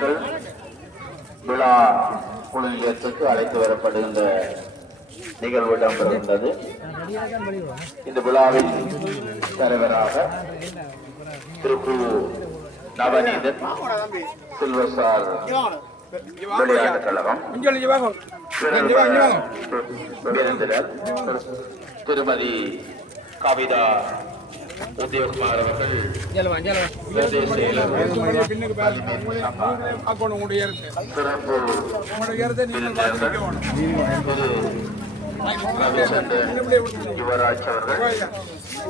அவர்கள் விழா குழு நிலையத்துக்கு அழைத்து வரப்படுகின்ற நிகழ்வு இடம்பெறுகின்றது. இந்த விழாவின் தலைவராக திருப்பூர் நவநீதன் சில்வசார் விளையாட்டுக் கழகம் விருந்தினர் திருமதி கவிதா உதயகுமார் அவர்கள் யுவராஜ் அவர்கள்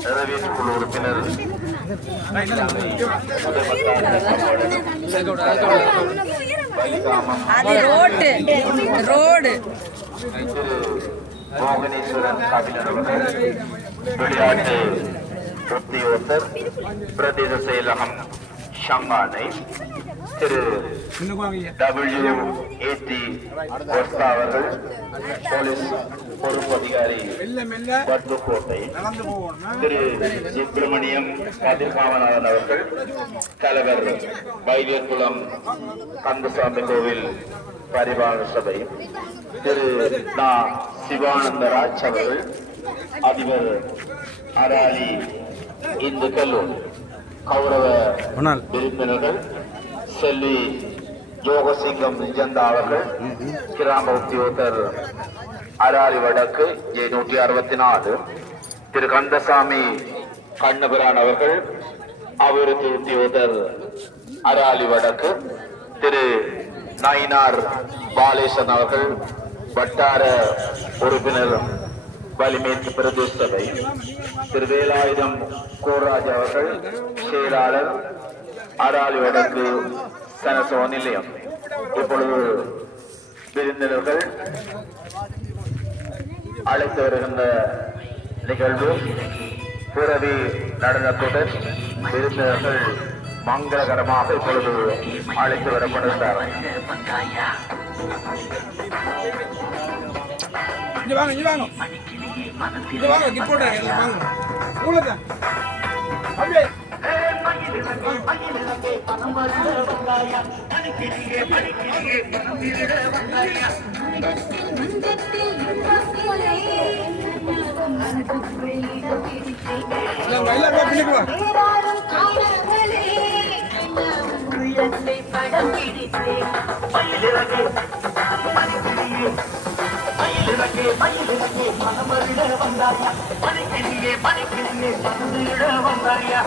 நிறைவேற்று குழு உறுப்பினர் மோகனேஸ்வரன் கபிலர் அவர்கள் விளையாட்டு உத்தியோகத்தர் பிரதேச செயலகம் ஷங்கானை திரு WAT அவர்கள் போலீஸ் பொறுப்பு அதிகாரி பட்டுக்கோட்டை திரு சுப்பிரமணியம் கதிர்காமநாதன் அவர்கள் தலைவர் வைத்தியகுளம் கந்தசாமி கோவில் பரிபாலன சபை திரு சிவானந்தராஜ் அவர்கள் அதிபர் அராலி இந்து கல்லூரி கௌரவ விருந்தினர்கள் செல்வி யோகசிங்கம் நிஜந்தா அவர்கள் கிராம உத்தியோகத்தர் அராலி வடக்கு J164 திரு கந்தசாமி கண்ணபிரான் அவர்கள் அபிவிருத்தி உத்தியோகத்தர் அராலி வடக்கு திரு நயினார் பாலேசன் அவர்கள் வட்டார உறுப்பினர் வலிமேற்கு பிரதேச சபை திரு வேலாயுதம் கோராஜ் அவர்கள் செயலாளர் அராலி வடக்கு சனசோ நிலையம். இப்பொழுது விருந்தினர்கள் அழைத்து வருகின்ற நிகழ்வு பிறவி நடனத்துடன் விருந்தினர்கள் மங்களகரமாக இப்பொழுது அழைத்து வரப்படுகிறார்கள். படம் பிடித்தே மயிலிறகே மனமருட வந்தாயா பணிக்கிறியே பணிக்கிறியே வந்தாயா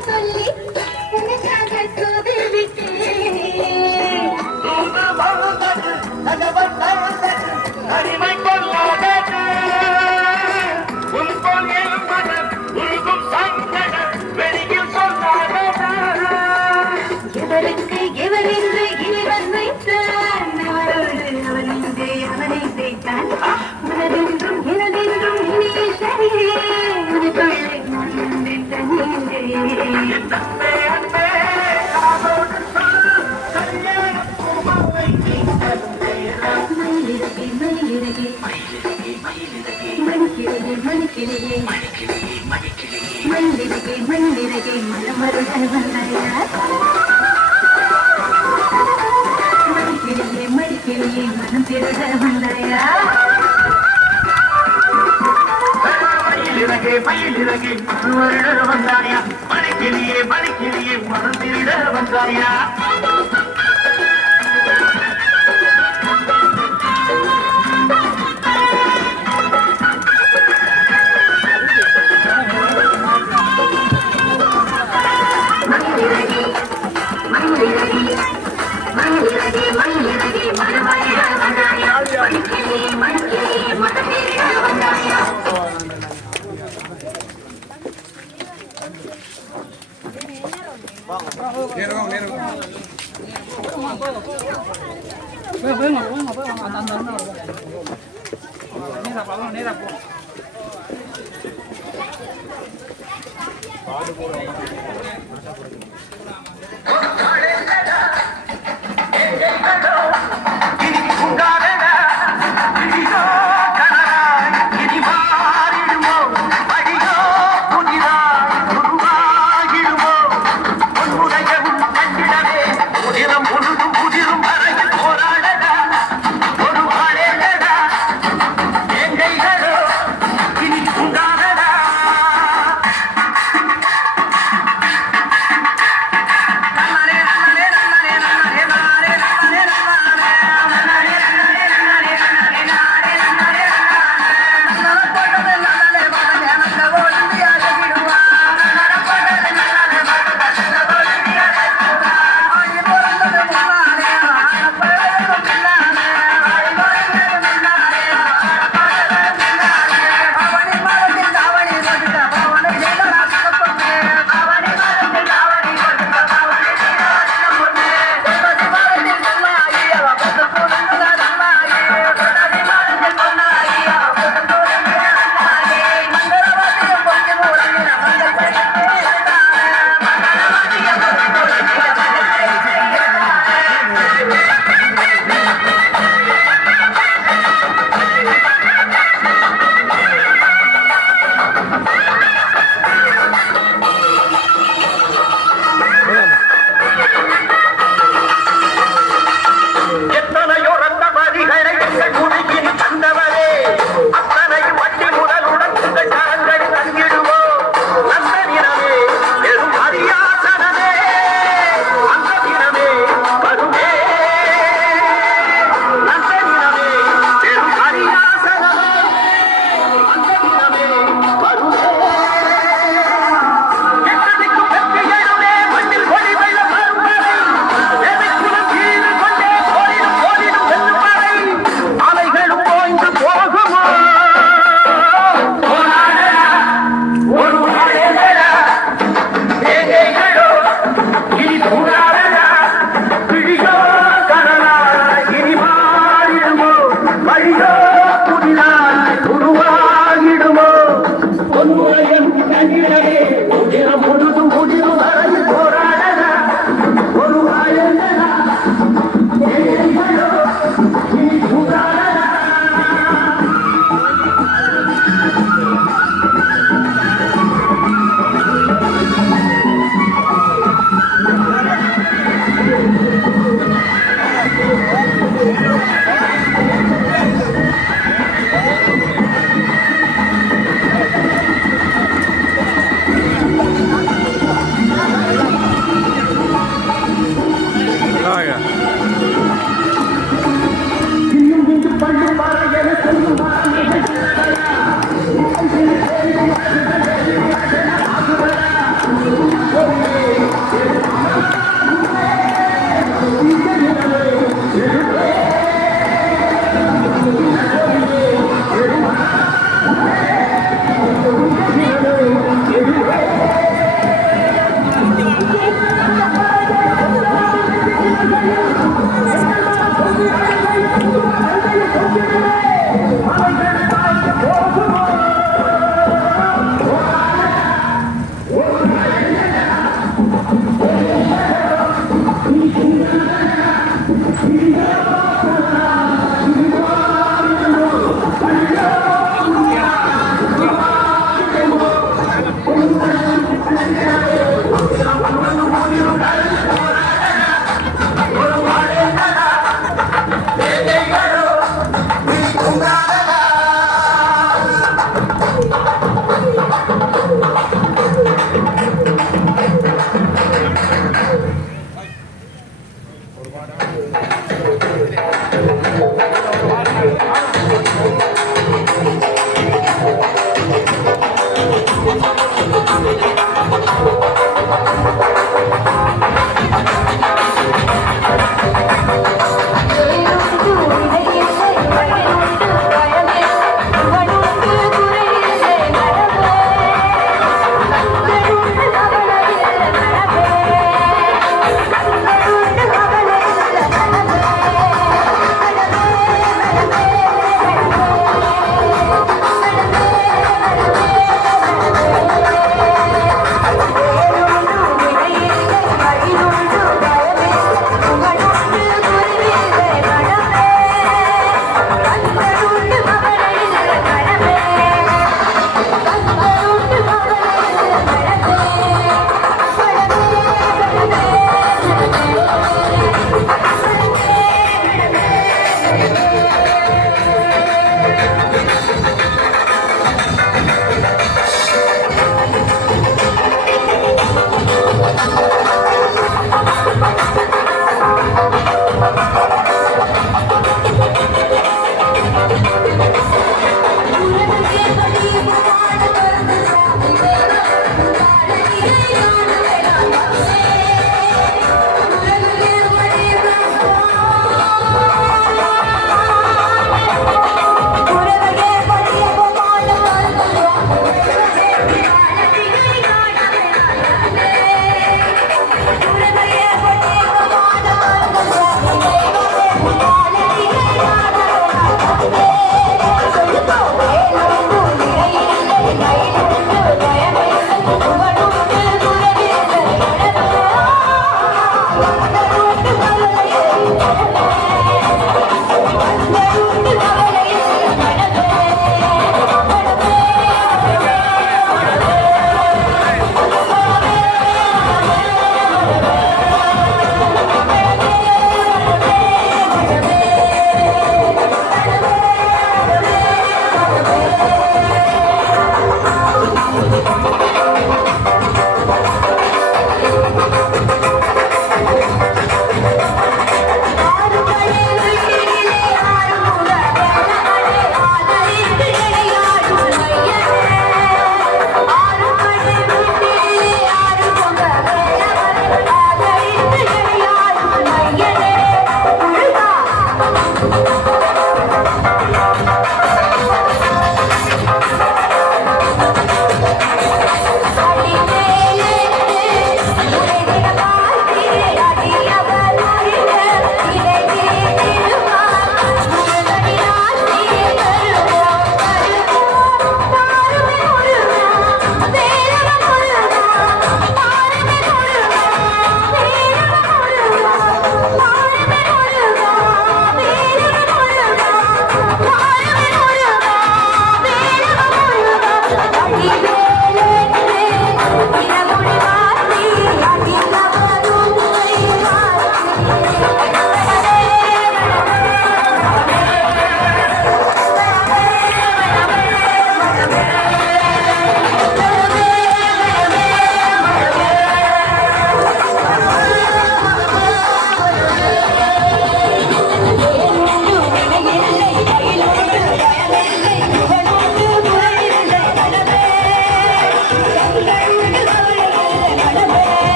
சொல்லி மயிலிறகே மணிக்கிளியே மணிக்கிளியே மயிலிறகே மயிலிறகே மனமருட வந்தாயா மணிக்கிளியே மணிக்கிளியே மனம் திருட வந்தாயா மயிலிறகே மயிலிறகே மனமருட வந்தாயா மணிக்கிளியே மணிக்கிளியே மனம் திருட வந்தாயா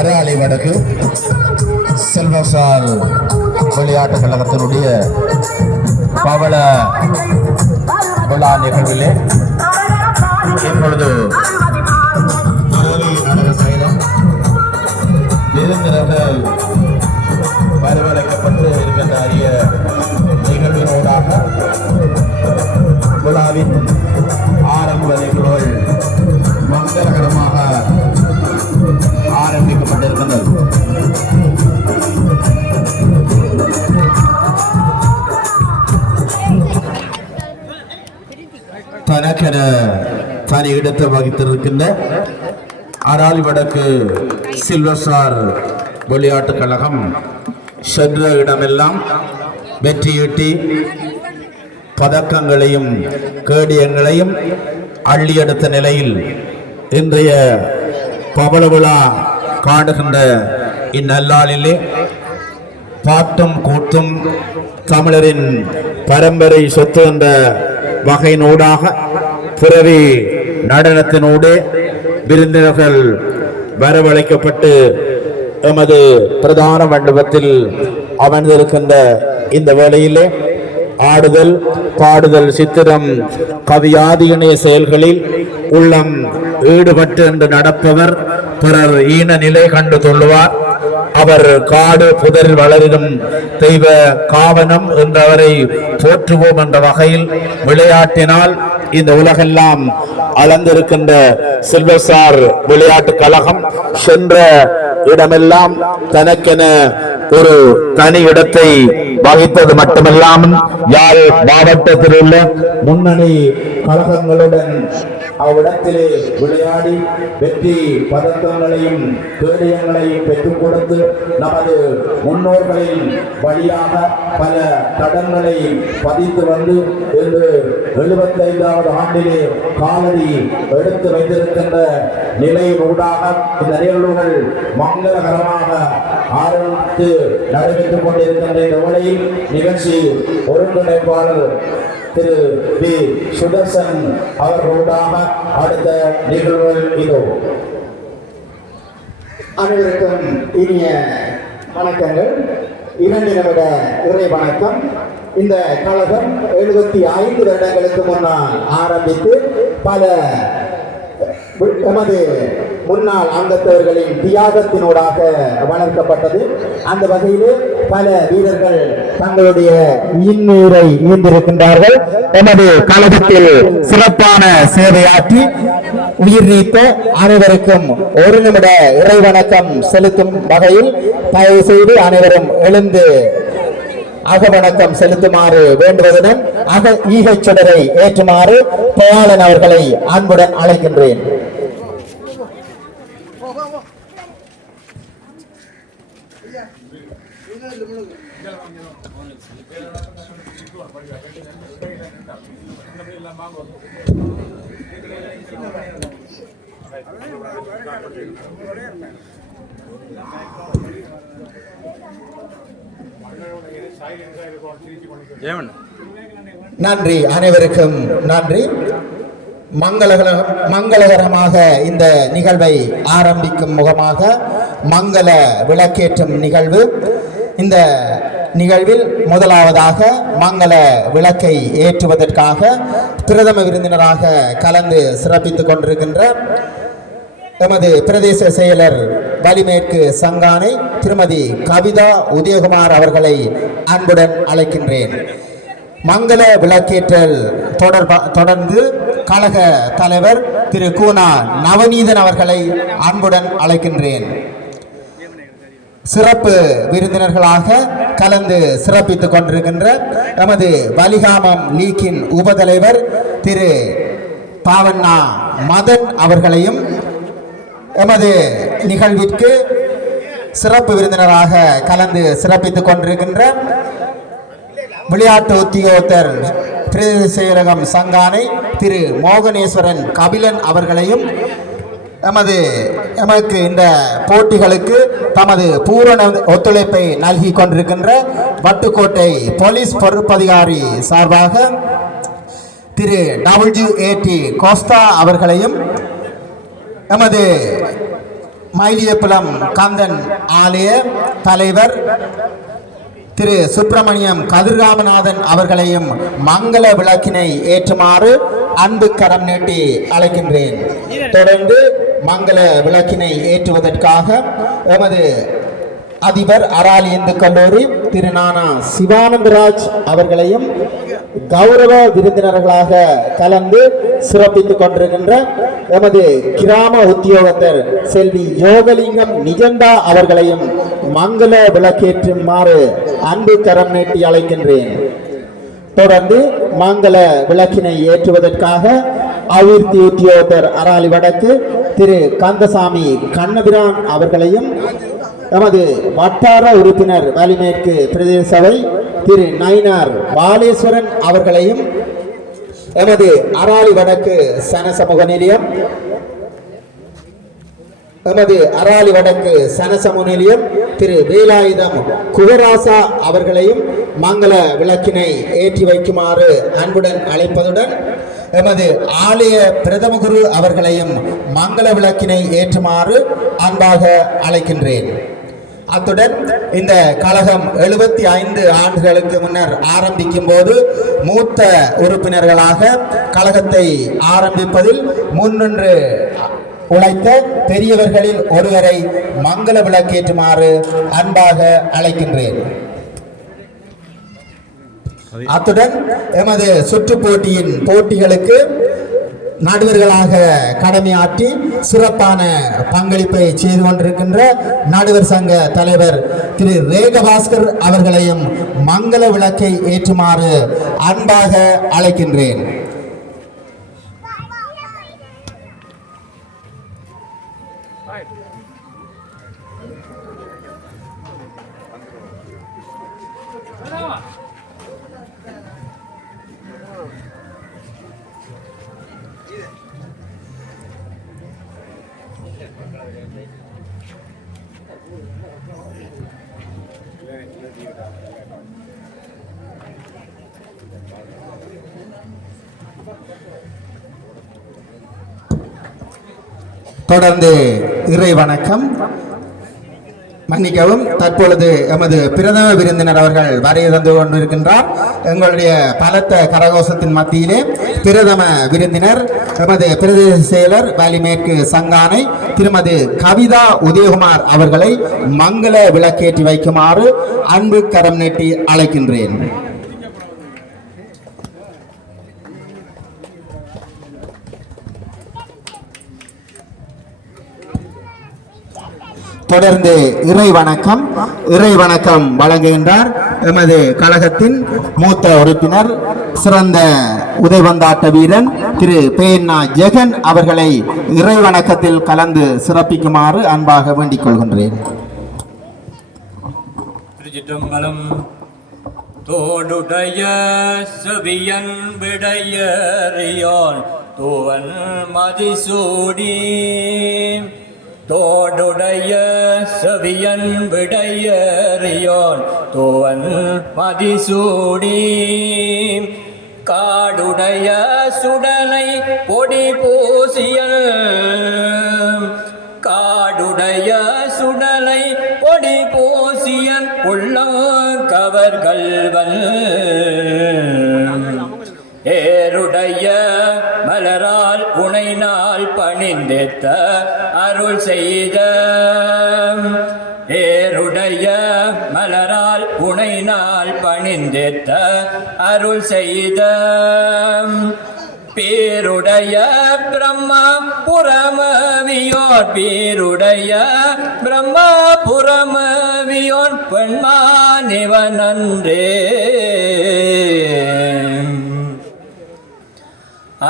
அராலி வடக்கு செல்வசால் விளையாட்டுக் கழகத்தினுடைய பவள விழா நிகழ்விலே இப்பொழுது அராலி நாடக சைலம் விருந்தினர்கள் வரவழைக்கப்பட்டு இருக்கின்ற அரிய நிகழ்வினோடாக விழாவின் ஆரம்ப நிகழ்வுகள் மங்களகரமாக ஆரம்பிக்கப்பட்டிருக்கின்றது. தனக்கென தனி இடத்தை வகித்திருக்கின்ற அராலி வடக்கு சில்வர் விளையாட்டுக் கழகம் சென்ற இடமெல்லாம் வெற்றியீட்டி பதக்கங்களையும் கேடயங்களையும் அள்ளியெடுத்த நிலையில் இன்றைய பவள விழா காணுகின்ற இந்நல்லாளிலே பாட்டும் கூத்தும் தமிழரின் பரம்பரை சொத்து என்ற வகையினூடாக பிறவி நடனத்தினூடே விருந்தினர்கள் வரவழைக்கப்பட்டு எமது பிரதான மண்டபத்தில் அமர்ந்திருக்கின்ற இந்த வேளையிலே ஆடுதல் பாடுதல் சித்திரம் கவியாதி இணைய செயல்களில் உள்ளம் ஈடுபட்டு என்று நடப்பவர் பிறர் ஈன நிலை கண்டு தொள்ளுவார். அவர் காடு புதரில் வளரிடும் தெய்வ காவனம் என்றவரை போற்றுவோம் என்ற வகையில் விளையாட்டினால் இந்த உலகெல்லாம் அளந்திருக்கின்ற சில்வர் விளையாட்டுக் கழகம் சென்ற இடமெல்லாம் தனக்கென ஒரு தனி இடத்தை வகித்தது மட்டுமல்லாமல் யாழ் மாவட்டத்தில் உள்ள முன்னணி கழகங்களுடன் அவ்விடத்திலே விளையாடி வெற்றி பதக்கங்களையும் கேடயங்களையும் பெற்றுக் கொடுத்து நமது முன்னோர்களின் வழியாக பல கடன்களை பதித்து வந்து இன்று 75வது ஆண்டிலே காலடி எடுத்து வைத்திருக்கின்ற நிலையினூடாக இந்த நிகழ்வுகள் மங்களகரமாக ஆரம்பித்து நடைபெற்றுக் கொண்டிருக்கின்ற இந்த வேளையில் நிகழ்ச்சி ஒருங்கிணைப்பாளர் திரு பி சுதர்சன் அவர்களோடாக அடுத்த நிகழ்வுகள் இதோ. அனைவருக்கும் இனிய வணக்கங்கள். 2 நிமிட இறை வணக்கம். இந்த கழகம் 75 வருடங்களுக்கு முன்னால் ஆரம்பித்து பல எமது முன்னாள் அங்கத்தவர்களின் தியாகத்தினூடாக வளர்க்கப்பட்டது. அந்த வகையிலே பல வீரர்கள் தங்களுடைய இன்னுயிரை ஈந்திருக்கின்றார்கள். எமது கழகத்தில் சிறப்பான சேவையாற்றி உயிர் நீத்த அனைவருக்கும் 1 நிமிட இறை வணக்கம் செலுத்தும் வகையில் தயவு செய்து அனைவரும் எழுந்து அகவணக்கம் செலுத்துமாறு வேண்டுவதுடன் ஈகச் சுடரை ஏற்றுமாறு தயாளன் அவர்களை அன்புடன் அழைக்கின்றேன். நன்றி, அனைவருக்கும் நன்றி. மங்களகரமாக இந்த நிகழ்வை ஆரம்பிக்கும் முகமாக மங்கள விளக்கேற்றும் நிகழ்வு. இந்த நிகழ்வில் முதலாவதாக மங்கள விளக்கை ஏற்றுவதற்காக பிரதம விருந்தினராக கலந்து சிறப்பித்துக் கொண்டிருக்கின்ற எமது பிரதேச செயலர் வலிமேற்கு சங்கானை திருமதி கவிதா உதயகுமார் அவர்களை அன்புடன் அழைக்கின்றேன். மங்கள விளக்கேற்றல் தொடர்ந்து கழக தலைவர் திரு கூனா நவநீதன் அவர்களை அன்புடன் அழைக்கின்றேன். சிறப்பு விருந்தினர்களாக கலந்து சிறப்பித்துக் கொண்டிருக்கின்ற நமது வலிகாமம் லீக்கின் உபதலைவர் திரு பாவண்ணா மதன் அவர்களையும் எமது நிகழ்விற்கு சிறப்பு விருந்தினராக கலந்து சிறப்பித்துக் கொண்டிருக்கின்ற விளையாட்டு உத்தியோகத்தர் பிரதேச செயலகம் சங்கானை திரு மோகனேஸ்வரன் கபிலன் அவர்களையும் எமக்கு இந்த போட்டிகளுக்கு தமது பூரண ஒத்துழைப்பை நல்கி கொண்டிருக்கின்ற வட்டுக்கோட்டை போலீஸ் பொறுப்பதிகாரி சார்பாக திரு WAT கோஸ்தா அவர்களையும் எமது மயிலியப்புலம் கந்தன் ஆலய தலைவர் திரு சுப்பிரமணியம் கதிர்ராமநாதன் அவர்களையும் மங்கள விளக்கினை ஏற்றுமாறு அன்பு கரம் நீட்டி அழைக்கின்றேன். தொடர்ந்து மங்கள விளக்கினை ஏற்றுவதற்காக எமது அதிபர் அராலி இந்து கல்லூரி திரு நானா சிவானந்தராஜ் அவர்களையும் கௌரவ விருந்தினர்களாக கலந்து சிறப்பித்துக் கொண்டிருக்கின்ற எமது கிராம உத்தியோகத்தர் செல்வி யோகலிங்கம் நிஜந்தா அவர்களையும் மங்கள விளக்கேற்றுமாறு அன்பு கரம் நீட்டி அழைக்கின்றேன். தொடர்ந்து மங்கள விளக்கினை ஏற்றுவதற்காக அவிர்த்தி உத்தியோகத்தர் அராலி வடக்கு திரு கந்தசாமி கண்ணபிரான் அவர்களையும் எமது வட்டார உறுப்பினர் வலிமேற்கு பிரதேச சபை திரு நயினார் பாலேஸ்வரன் அவர்களையும் எமது அராலி வடக்கு சனசமூக நிலையம் திரு வேலாயுதம் குகராசா அவர்களையும் மங்கள விளக்கினை ஏற்றி வைக்குமாறு அன்புடன் அழைப்பதுடன் எமது ஆலய பிரதம குரு அவர்களையும் மங்கள விளக்கினை ஏற்றுமாறு அன்பாக அழைக்கின்றேன். அத்துடன் இந்த கழகம் 75 ஆண்டுகளுக்கு முன்னர் ஆரம்பிக்கும் போது மூத்த உறுப்பினர்களாக கழகத்தை ஆரம்பிப்பதில் முன்னின்று உழைத்த பெரியவர்களில் ஒருவரை மங்கள விளக்கேற்றுமாறு அன்பாக அழைக்கின்றேன். அத்துடன் எமது சுற்று போட்டியின் போட்டிகளுக்கு நடுவர்களாக கடமையாற்றி சிறப்பான பங்களிப்பை செய்து கொண்டிருக்கின்ற நடுவர் சங்க தலைவர் திரு ரேகபாஸ்கர் அவர்களையும் மங்கள விளக்கை ஏற்றுமாறு அன்பாக அழைக்கின்றேன். தொடர்ந்து இறை வணக்கம். மன்னிக்கவும், தற்பொழுது எமது பிரதம விருந்தினர் அவர்கள் வரைய தந்து கொண்டிருக்கின்றார். எங்களுடைய பலத்த கரகோஷத்தின் மத்தியிலே பிரதம விருந்தினர் எமது பிரதேச செயலர் வலிமேற்கு சங்கானை திருமதி கவிதா உதயகுமார் அவர்களை மங்கள விளக்கேற்றி வைக்குமாறு அன்பு கரம் நீட்டி அழைக்கின்றேன். தொடர்ந்து இறை வணக்கம் வழங்குகின்றார் எமது கழகத்தின் மூத்த உறுப்பினர் சிறந்த உதைவந்தாட்ட வீரன் திரு பேன்னா ஜெகன் அவர்களை இறை வணக்கத்தில் கலந்து சிறப்பிக்குமாறு அன்பாக வேண்டிக் கொள்கின்றேன். திருச்சிற்றம்பலம். தோடுடைய செவியன் விடையறியோன் தூவன் மதிசூடி. தோடுடைய செவியன் விடையறியோன் தூவன் மதிசூடி. காடுடைய சுடலை பொடி பூசியல். காடுடைய சுடலை பொடி பூசியன் உள்ளம் கவர்கள்வன். ஏருடைய மலரால் உனைநாள் பணிந்தேத்த அருள் செய்த. ஏருடைய மலரால் உனைநாள் பணிந்தேத்த அருள் செய்த. பேருடைய பிரம்மா புறமவியோர். பேருடைய பிரம்மா புறமவியோன் பெண்மானிவனன்றே.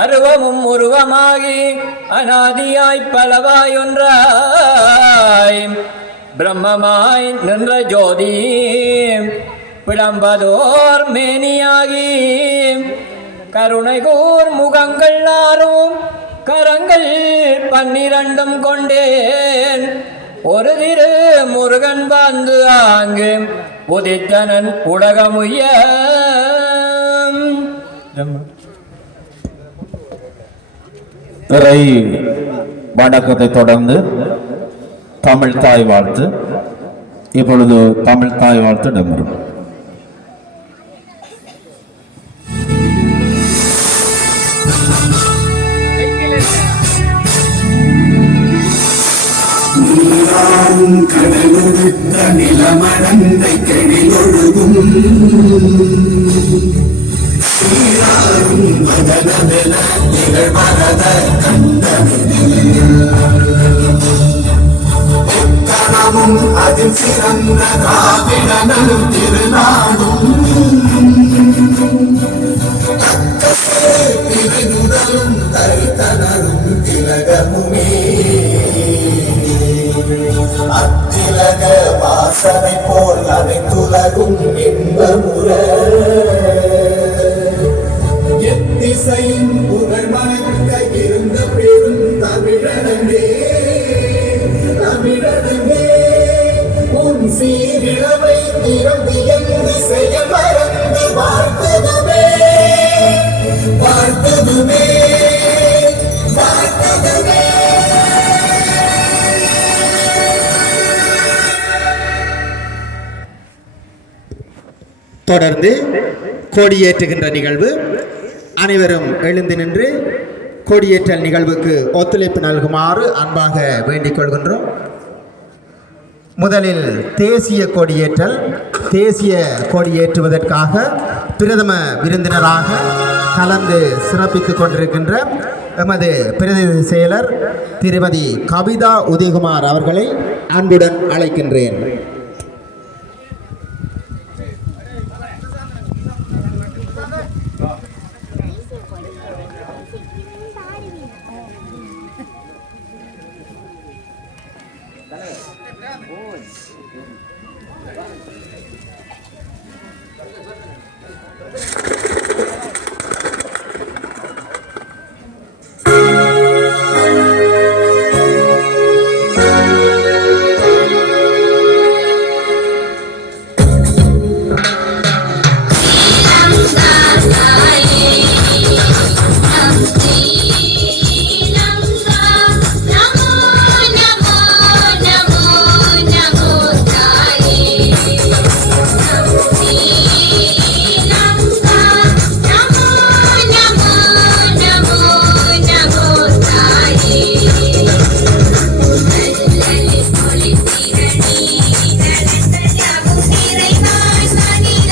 அருவமும் உருவமாகி அநாதியாய் பலவாயொன்றாய் பிரம்மமாய் நின்ற ஜோதி. விளம்பதோர் மேனியாகி கருணை கூர் முகங்கள் ஆறும் கரங்கள் 12 கொண்டேன். ஒரு திரு முருகன் வாழ்ந்து ஆங்கு உதித்தனன் உலகமுய்ய. இறை வணக்கத்தை தொடர்ந்து தமிழ் தாய் வாழ்த்து. இப்பொழுது தமிழ் தாய் வாழ்த்து இடம்பெறும். கடலுத்த நிலமடந்தை கெழிலொழுகும் சீராரும் மதனமென நிகழ்வரத கண்டமும் அதில் சிறந்த காவிடனும் திருநாடும் திருநுதலும் தரித்தனரும் திலகமுமே. அத்திலக வாசனை போல் அனைத்துலகும் இன்பமுற எத்திசையும் புகழ் மணக்க இருந்த பெரும் தமிழனே. தமிழனே உன் சீரிழமை திறந்தியங்கு செய்ய மறந்து வாழ்த்ததுமே. வாழ்த்ததுமே வாழ்த்ததுமே. தொடர்ந்து கொடியேற்றுகின்ற நிகழ்வு. அனைவரும் எழுந்து நின்று கொடியேற்றல் நிகழ்வுக்கு ஒத்துழைப்பு நல்குமாறு அன்பாக வேண்டிக் கொள்கின்றோம். முதலில் தேசிய கொடியேற்றல். தேசிய கொடியேற்றுவதற்காக பிரதம விருந்தினராக கலந்து சிறப்பித்துக் கொண்டிருக்கின்ற எமது பிரதேச செயலர் திருமதி கவிதா உதயகுமார் அவர்களை அன்புடன் அழைக்கின்றேன். Money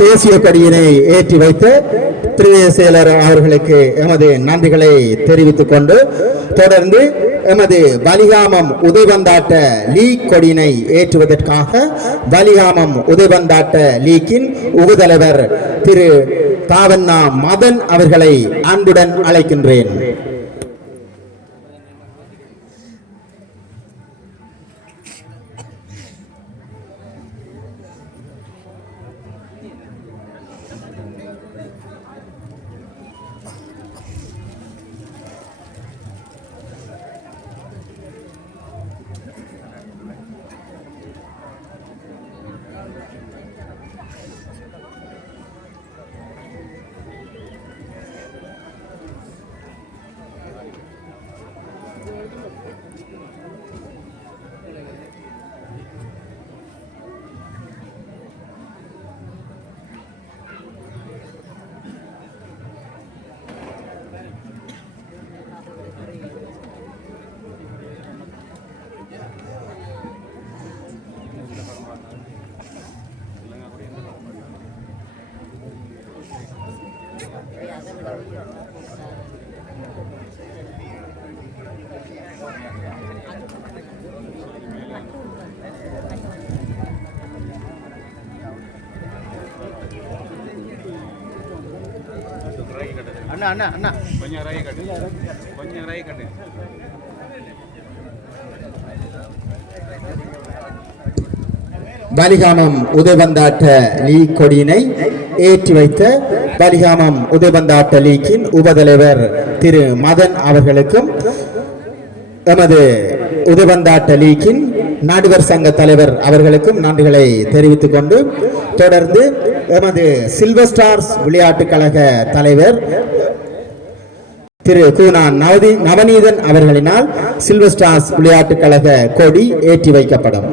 தேசிய கொடியினை ஏற்றி வைத்து பிரதேச செயலர் அவர்களுக்கு எமது நன்றிகளை தெரிவித்துக் கொண்டு தொடர்ந்து எமது வலிகாமம் உதைபந்தாட்ட லீக் கொடியினை ஏற்றுவதற்காக வலிகாமம் உதைபந்தாட்ட லீக்கின் உபதலைவர் திரு தாவண்ணா மதன் அவர்களை அன்புடன் அழைக்கின்றேன். அண்ணா அண்ணா அண்ணா கொஞ்சம் ரை கட்டு கொஞ்சம் ரை கட்டு. வலிகாமம் உதைபந்தாட்ட லீக் கொடியினை ஏற்றி வைத்த வலிகாமம் உதைபந்தாட்ட லீக்கின் உபதலைவர் திரு மதன் அவர்களுக்கும் எமது உதைபந்தாட்ட லீக்கின் நடுவர் சங்க தலைவர் அவர்களுக்கும் நன்றிகளை தெரிவித்துக் கொண்டு தொடர்ந்து எமது சில்வர் ஸ்டார்ஸ் விளையாட்டுக் கழக தலைவர் திரு கூனா நவநீதன் அவர்களினால் சில்வர் ஸ்டார்ஸ் விளையாட்டுக் கழக கொடி ஏற்றி வைக்கப்படும்.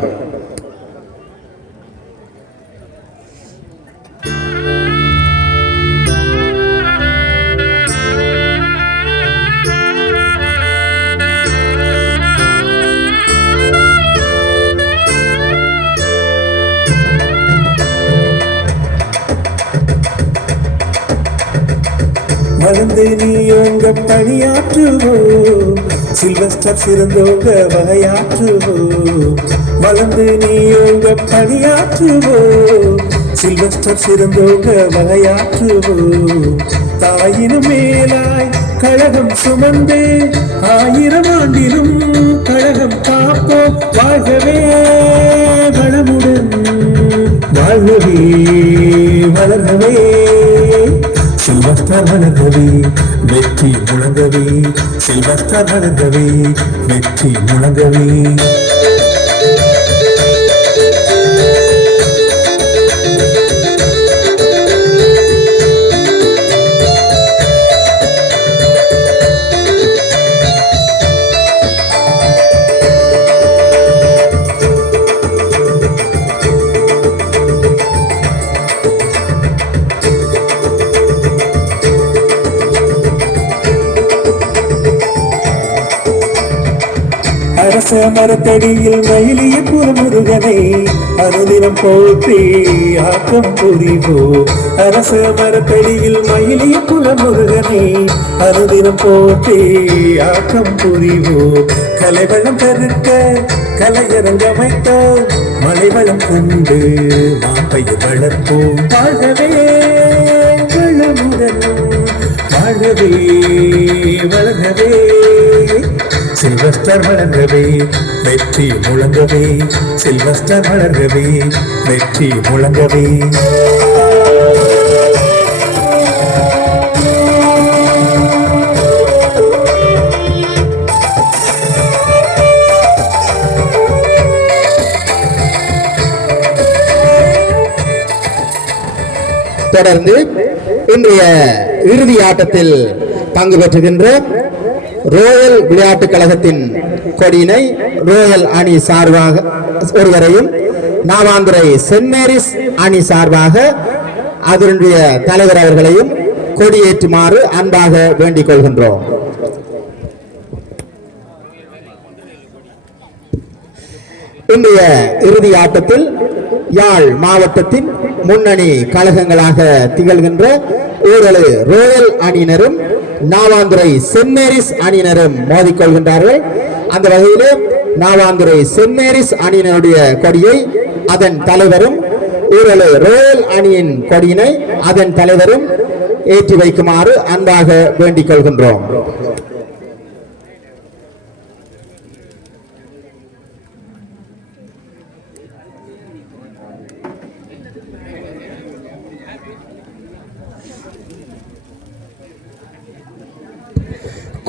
வளர்ந்து நீயோங்க பணியாற்றுவோம், சில்வர் ஸ்டார் சிறந்தோங்க வகையாற்றுவோம். வளர்ந்து நீயோங்க பணியாற்றுவோம், சில்வர் ஸ்டார் சிறந்தோங்க வகையாற்றுவோம். தாயினும் மேலாய் கழகம் சுமந்து 1000 ஆண்டிலும் கழகம் காப்போம். வாழ்கவே வளமுடன், வாழ்கவே வளர்கவே, சில்வர் ஸ்டார் வளர்கவே, வெற்றி முழங்கவே. சில்வர் ஸ்டார் வளர்கவே, வெற்றி முழங்கவே. அரச மரத்தடியில் மயிலிய புறமுருகனை அனுதினம் போற்றி ஆக்கம் புரிவோம். அரச மரத்தடியில் மயிலிய புறமுருகனை அனுதினம் போற்றி ஆக்கம் புரிவோம். கலைவளம் பெருக்க கலையரங்கமைத்த மலைவளம் கொண்டு மாம்பையை வளர்ப்போம். வாழ்கவே வளமுடன் வாழவே வளர்கவே சில்வஸ்டர் வளர்கவே வெற்றி முழங்கவே சில்வஸ்டர் வளர்கவே வெற்றி முழங்கவே. தொடர்ந்து இன்றைய இறுதி ஆட்டத்தில் பங்கு பெற்றுகின்ற ரோயல் விளையாட்டுக் கழகத்தின் கொடியினை ரோயல் அணி சார்பாக ஒருவரையும் நாவாந்துறை சென்ட் மேரிஸ் அணி சார்பாக அதனுடைய தலைவர் அவர்களையும் கொடியேற்றுமாறு அன்பாக வேண்டிக் கொள்கின்றோம். இன்றைய இறுதி ஆட்டத்தில் யாழ் மாவட்டத்தின் முன்னணி கழகங்களாக திகழ்கின்ற ஊரலு ரோயல் அணியினரும் நாவாந்துறை சென்ட் மேரிஸ் அணியினரும் மோதிக்கொள்கின்றார்கள். அந்த வகையிலே நாவாந்துறை சென்ட் மேரிஸ் அணியினருடைய கொடியை அதன் தலைவரும் ஊரலு ரோயல் அணியின் கொடியினை அதன் தலைவரும் ஏற்றி வைக்குமாறு அன்பாக வேண்டிக் கொள்கின்றோம்.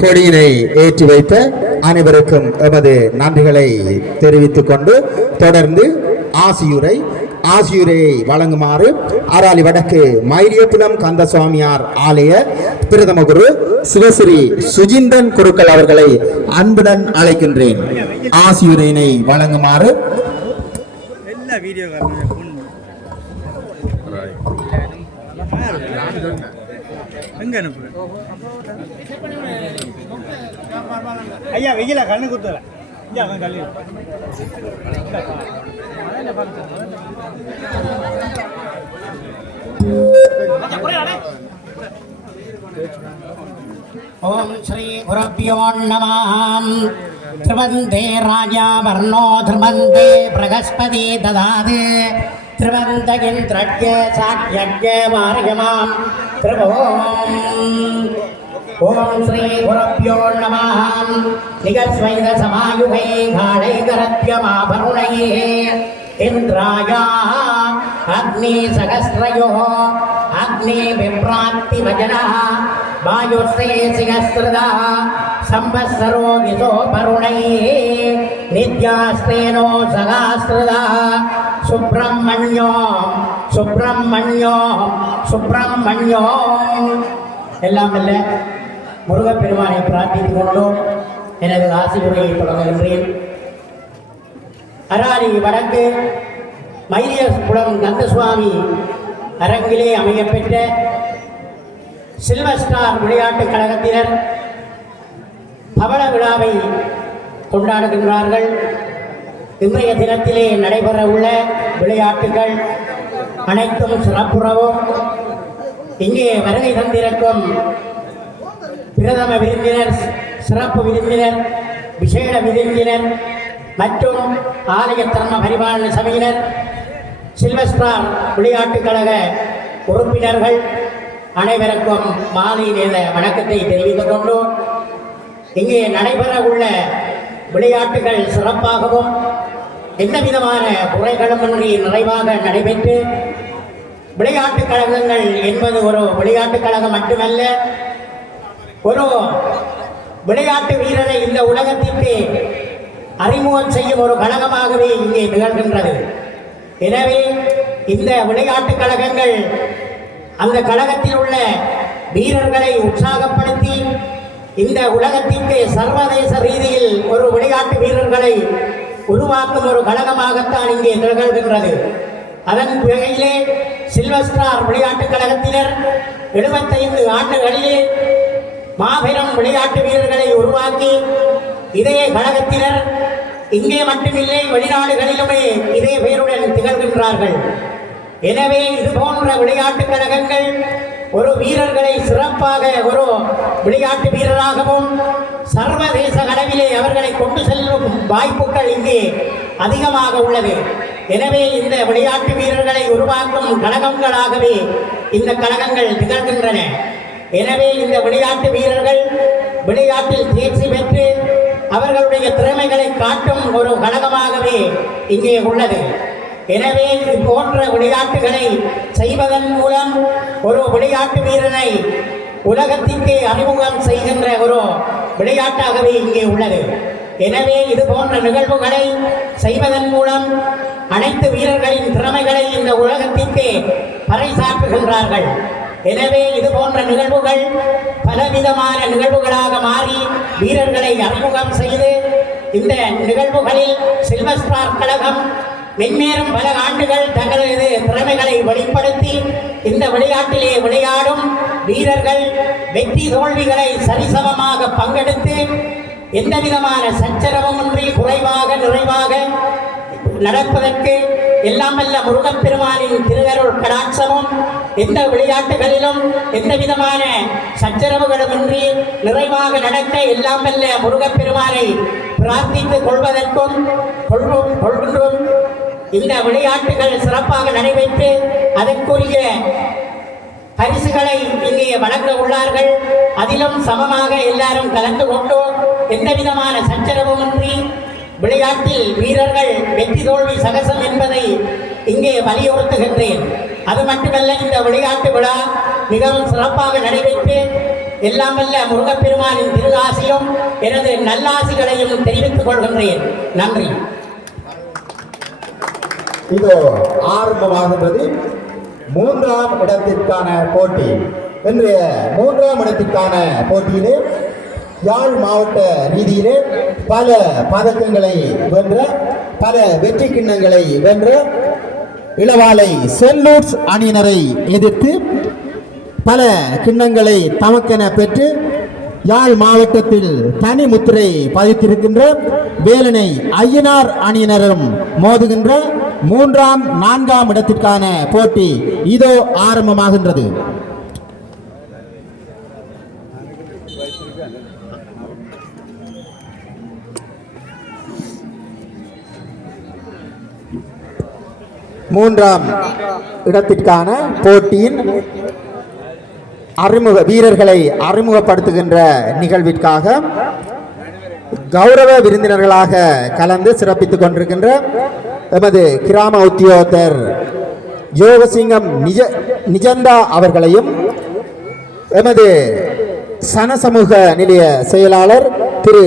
கொடியினை ஏற்றி வைத்த அனைவருக்கும் எமது நன்றிகளை தெரிவித்துக் கொண்டு தொடர்ந்து ஆசியுரையை வழங்குமாறு ஆராலி வடக்கு மயிலியபுரம் கந்தசுவாமியார் ஆலய பிரதம குரு சிவஸ்ரீ சுஜிந்தன் குருக்கள் அவர்களை அன்புடன் அழைக்கின்றேன். ஆசியுரையினை வழங்குமாறு ஐயா வெயில கண்ணு குத்துற கல்லி ஓம் ஸ்ரீ குருப்யோ நமः. த்ரிவந்தே ராஜா வர்ணோ த்ரிவந்தே பிரகஸ்பதி ததாது த்ரிவந்த இந்திரஜ்ய சாக்யஜ்ய வாரியமாம் த்ரிவோம். ஓம் ஸ்ரீ குருப்யோ நமः. நிகஸ்வைத சமாயுகை காடைகரத்யமாபருணையே இந்திராயா அக்னி சகஸ்ரயோ அக்னி விப்ராந்தி வஜனः வாயுஸ்ரீ சிகஸ்ருதா சம்பத்சரோ கிசோ பருணையே நித்யாஸ்ரேனோ சகாஸ்ருதா சுப்ரமண்யோ சுப்ரமண்யோ சுப்ரமண்யோ. எல்லாம் அல்ல முருகப்பெருமானை பிரார்த்தித்துக் கொண்டோம் எனது ஆசிரியரை தொடங்குகின்றேன். அராரி வடக்கு மயிலியபுரம் கந்தசுவாமி அரங்கிலே அமையப்பெற்ற சில்வர் ஸ்டார் விளையாட்டுக் கழகத்தினர் பவள விழாவை கொண்டாடுகின்றார்கள். இன்றைய தினத்திலே நடைபெற உள்ள விளையாட்டுகள் அனைத்தும் சிறப்புறவும் இங்கே வருகை தந்திருக்கும் பிரதம விருந்தினர், சிறப்பு விருந்தினர், விசேட விருந்தினர் மற்றும் ஆலய தர்ம பரிபாலன சபையினர், சில்வர் ஸ்டார் விளையாட்டுக் கழக உறுப்பினர்கள் அனைவருக்கும் மாலை நேர வணக்கத்தை தெரிவித்துக் கொண்டு இங்கே நடைபெற உள்ள விளையாட்டுகள் சிறப்பாகவும் எந்த விதமான குறைகளுமின்றி நிறைவாக நடைபெற்று விளையாட்டுக் கழகங்கள் என்பது ஒரு விளையாட்டுக் கழகம் மட்டுமல்ல, ஒரு விளையாட்டு வீரரை இந்த உலகத்திற்கு அறிமுகம் செய்யும் ஒரு கழகமாகவே இங்கே திகழ்கின்றது. எனவே இந்த விளையாட்டுக் கழகங்கள் அந்த கழகத்தில் உள்ள வீரர்களை உற்சாகப்படுத்தி இந்த உலகத்திற்கு சர்வதேச ரீதியில் ஒரு விளையாட்டு வீரர்களை உருவாக்கும் ஒரு கழகமாகத்தான் இங்கே திகழ்கின்றது. அதன் வகையிலே சில்வர் ஸ்டார் விளையாட்டுக் கழகத்தினர் 75 ஆண்டுகளிலே மாபெரும் விளையாட்டு வீரர்களை உருவாக்கி இதே கழகத்தினர் இங்கே மட்டுமில்லை வெளிநாடுகளிலுமே இதே பெயருடன் திகழ்கின்றார்கள். எனவே இது போன்ற விளையாட்டுக் கழகங்கள் ஒரு வீரர்களை சிறப்பாக ஒரு விளையாட்டு வீரராகவும் சர்வதேச அளவிலே அவர்களை கொண்டு செல்லும் வாய்ப்புகள் இங்கே அதிகமாக உள்ளது. எனவே இந்த விளையாட்டு வீரர்களை உருவாக்கும் கழகங்களாகவே இந்த கழகங்கள் திகழ்கின்றன. எனவே இந்த விளையாட்டு வீரர்கள் விளையாட்டில் தேர்ச்சி பெற்று அவர்களுடைய திறமைகளை காட்டும் ஒரு கழகமாகவே இங்கே உள்ளது. எனவே இது போன்ற விளையாட்டுகளை செய்வதன் மூலம் ஒரு விளையாட்டு வீரனை உலகத்திற்கு அறிமுகம் செய்கின்ற ஒரு விளையாட்டாகவே இங்கே உள்ளது. எனவே இது போன்ற நிகழ்வுகளை செய்வதன் மூலம் அனைத்து வீரர்களின் திறமைகளை இந்த உலகத்திற்கு பறைசாற்றுகின்றார்கள். எனவே இது போன்ற நிகழ்வுகள் பலவிதமான நிகழ்வுகளாக மாறி வீரர்களை அறிமுகம் செய்து இந்த நிகழ்வுகளில் சில்வர் ஸ்டார் கழகம் மென்மேலும் பல ஆண்டுகள் தங்களது திறமைகளை வெளிப்படுத்தி இந்த விளையாட்டிலே விளையாடும் வீரர்கள் வெற்றி தோல்விகளை சரிசமமாக பங்கெடுத்து எந்த விதமான சச்சரவுமின்றி குறைவாக நிறைவாக நடப்பதற்கு எல்லாம் வல்ல முருகப்பெருமானின் திருவருள் கடாட்சமும் எந்த விளையாட்டுகளிலும் எந்த விதமான சச்சரவுகளுமின்றி நிறைவாக நடக்க எல்லாம் வல்ல முருகப்பெருமானை பிரார்த்தித்துக் கொள்வதற்கும் கொள்கின்றோம். இந்த விளையாட்டுகள் சிறப்பாக நடைபெற்று அதற்குரிய பரிசுகளை இங்கே வழங்க உள்ளார்கள். அதிலும் சமமாக எல்லாரும் கலந்து கொண்டு எந்த விதமான சச்சரவுமின்றி விளையாட்டில் வீரர்கள் வெற்றி தோல்வி சகசம் என்பதை இங்கே வலியுறுத்துகின்றேன். அது மட்டுமல்ல, இந்த விளையாட்டு விழா மிகவும் சிறப்பாக நடைபெற்று எல்லாம் வல்ல முருகப்பெருமானின் திருஆசியும் எனது நல்லாசிகளையும் தெரிவித்துக் கொள்கின்றேன். நன்றி. இது ஆரம்பமாகின்றது. 3ஆம் இடத்திற்கான போட்டி. இன்றைய 3ஆம் இடத்திற்கான போட்டியிலே யாழ் மாவட்ட ரீதியிலே பல பதக்கங்களை வென்ற, பல வெற்றி கிண்ணங்களை வென்ற இளவாலை செல்லூர்ஸ் அணியினரை எதிர்த்து பல கிண்ணங்களை தமக்கென பெற்று யாழ் மாவட்டத்தில் தனி முத்திரை பதித்திருக்கின்ற வேலனை ஐயனார் அணியினரும் மோதுகின்ற 3ஆம் 4ஆம் இடத்திற்கான போட்டி இதோ ஆரம்பமாகின்றது. மூன்றாம் இடத்திற்கான போட்டியின் அறிமுக வீரர்களை அறிமுகப்படுத்துகின்ற நிகழ்விற்காக கௌரவ விருந்தினர்களாக கலந்து சிறப்பித்துக் கொண்டிருக்கின்ற எமது கிராம உத்தியோகத்தர் யோகசிங்கம் நிஜந்தா அவர்களையும், எமது சனசமூக நிலைய செயலாளர் திரு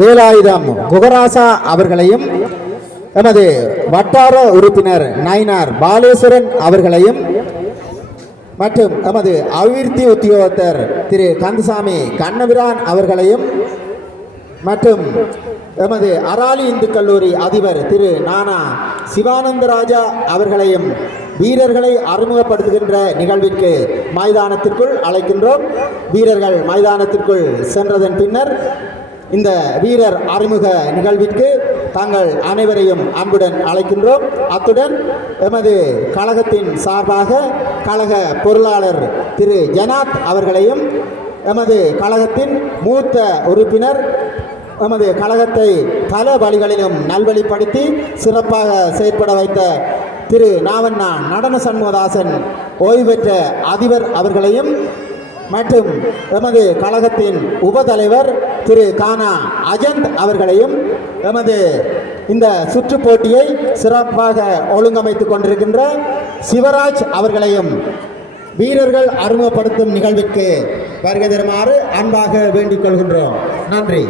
வேலாயுதம் குகராசா அவர்களையும், எமது வட்டார உறுப்பினர் நயினார் பாலேஸ்வரன் அவர்களையும் மற்றும் எமது அபிவிருத்தி உத்தியோகத்தர் திரு கந்தசாமி கண்ணபிரான் அவர்களையும் மற்றும் எமது அராலி இந்து கல்லூரி அதிபர் திரு நானா சிவானந்தராஜா அவர்களையும் வீரர்களை அறிமுகப்படுத்துகின்ற நிகழ்விற்கு மைதானத்திற்குள் அழைக்கின்றோம். வீரர்கள் மைதானத்திற்குள் சென்றதன் பின்னர் இந்த வீரர் அறிமுக நிகழ்விற்கு தாங்கள் அனைவரையும் அன்புடன் அழைக்கின்றோம். அத்துடன் எமது கழகத்தின் சார்பாக கழக பொருளாளர் திரு ஜனாத் அவர்களையும், எமது கழகத்தின் மூத்த உறுப்பினர், எமது கழகத்தை பல வழிகளிலும் நல்வழிப்படுத்தி சிறப்பாக செயற்பட வைத்த திரு நாவண்ணா நடன சண்முகதாசன் ஓய்வு பெற்ற அதிபர் அவர்களையும் மற்றும் எமது கழகத்தின் உபதலைவர் திரு கானா அஜந்த் அவர்களையும், எமது இந்த சுற்று போட்டியை சிறப்பாக ஒழுங்கமைத்துக் கொண்டிருக்கின்ற சிவராஜ் அவர்களையும் வீரர்கள் அறிமுகப்படுத்தும் நிகழ்விற்கு வருகை தருமாறு அன்பாக வேண்டிக் கொள்கின்றோம். நன்றி.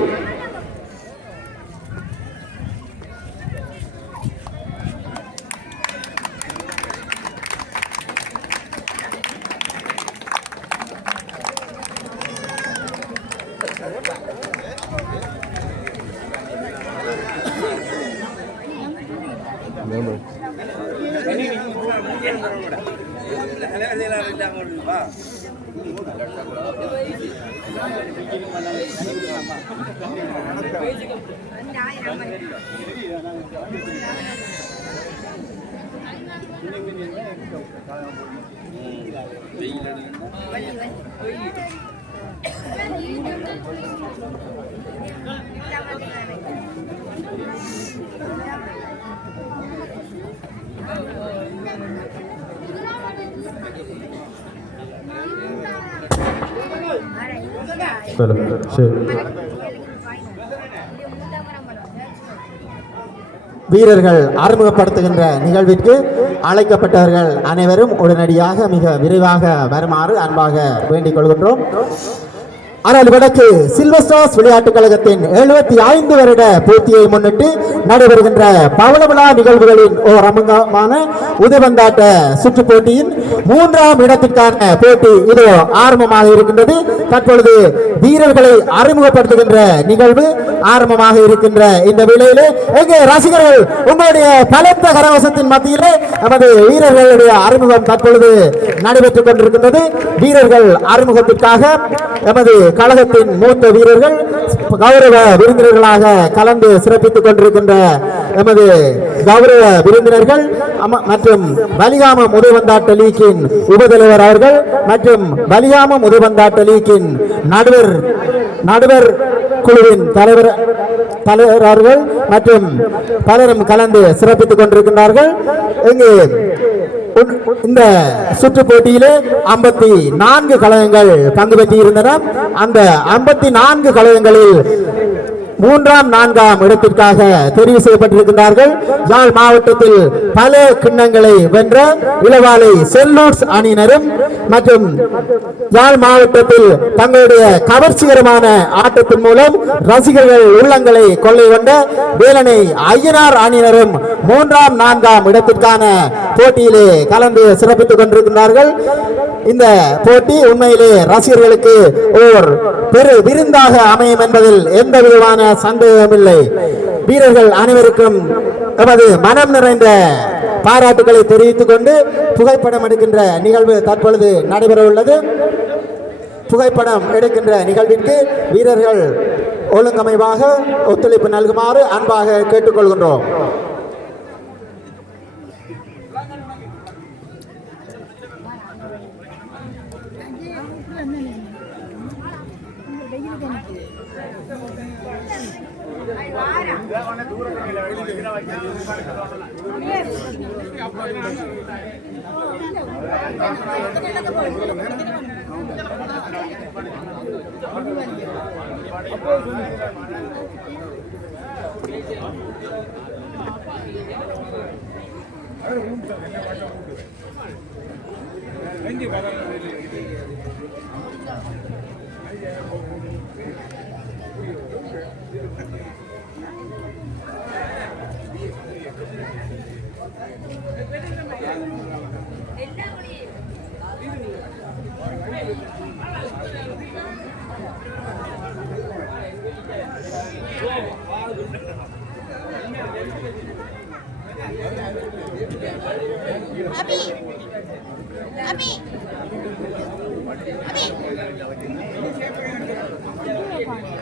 வீரர்கள் அறிமுகப்படுத்துகின்ற நிகழ்விற்கு அழைக்கப்பட்டவர்கள் அனைவரும் உடனடியாக மிக விரைவாக வருமாறு அன்பாக வேண்டிக் கொள்கின்றோம். ஆனால் வடக்கு சில்வர் ஸ்டார்ஸ் விளையாட்டுக் கழகத்தின் 75 வருட பூர்த்தியை முன்னிட்டு நடைபெறுகின்ற பவள விழா நிகழ்வுகளின் ஓர் அமங்கமான உதைபந்தாட்ட சுற்றுப் போட்டியின் 3ஆம் இடத்திற்கான போட்டி இதோ ஆரம்பமாக இருக்கின்றது. தற்பொழுது வீரர்களை அறிமுகப்படுத்துகின்ற நிகழ்வு ஆரம்பமாக இருக்கின்ற இந்த வேளையிலே எங்கே ரசிகர்கள் உங்களுடைய பலத்த கரவசத்தின் மத்தியிலே நமது வீரர்களுடைய அறிமுகம் தற்பொழுது நடைபெற்றுக் கொண்டிருக்கின்றது. வீரர்கள் அறிமுகத்திற்காக நமது கழகத்தின் மூத்த வீரர்கள் கௌரவ விருந்தினர்களாக கலந்து சிறப்பித்துக் கொண்டிருக்கின்ற எமது கௌரவ விருந்தினர்கள் மற்றும் பலிகாமம் உதைபந்தாட்ட லீக்கின் உபதலைவர் அவர்கள் மற்றும் பலிகாமம் உதைபந்தாட்ட லீக்கின் நடுவர் குழுவின் தலைவர் அவர்கள் மற்றும் பலரும் கலந்து சிறப்பித்துக் கொண்டிருக்கின்றார்கள். இங்கு இந்த சுற்று போட்டியிலே 54 கழகங்கள் பங்கு பெற்றிருந்தன. அந்த 54 கழகங்களில் 3ஆம் 4ஆம் இடத்திற்காக தெரிவு செய்யப்பட்டிருக்கின்றார்கள். யாழ் மாவட்டத்தில் பல கிண்ணங்களை வென்ற இளவாலை செல்லூர்ஸ் அணியினரும் மற்றும் யாழ் மாவட்டத்தில் தங்களுடைய கவர்ச்சிகரமான ஆட்டத்தின் மூலம் ரசிகர்கள் உள்ளங்களை கொள்ளை கொண்ட வேலனை ஐயனார் அணியினரும் 3ஆம் 4ஆம் இடத்திற்கான போட்டியிலே கலந்து சிறப்பித்துக் கொண்டிருக்கிறார்கள். இந்த போட்டி உண்மையிலே ரசிகர்களுக்கு ஓர் பெரு விருந்தாக அமையும் என்பதில் எந்த விதமான சந்தேகமில்லை. வீரர்கள் அனைவருக்கும் நமது மனம் நிறைந்த பாராட்டுகளை தெரிவித்துக் கொண்டு புகைப்படம் எடுக்கின்ற நிகழ்வு தற்பொழுது நடைபெற உள்ளது. புகைப்படம் எடுக்கின்ற நிகழ்விற்கு வீரர்கள் ஒழுங்கமைவாக ஒத்துழைப்பு நல்குமாறு அன்பாக கேட்டுக்கொள்கின்றோம். Abi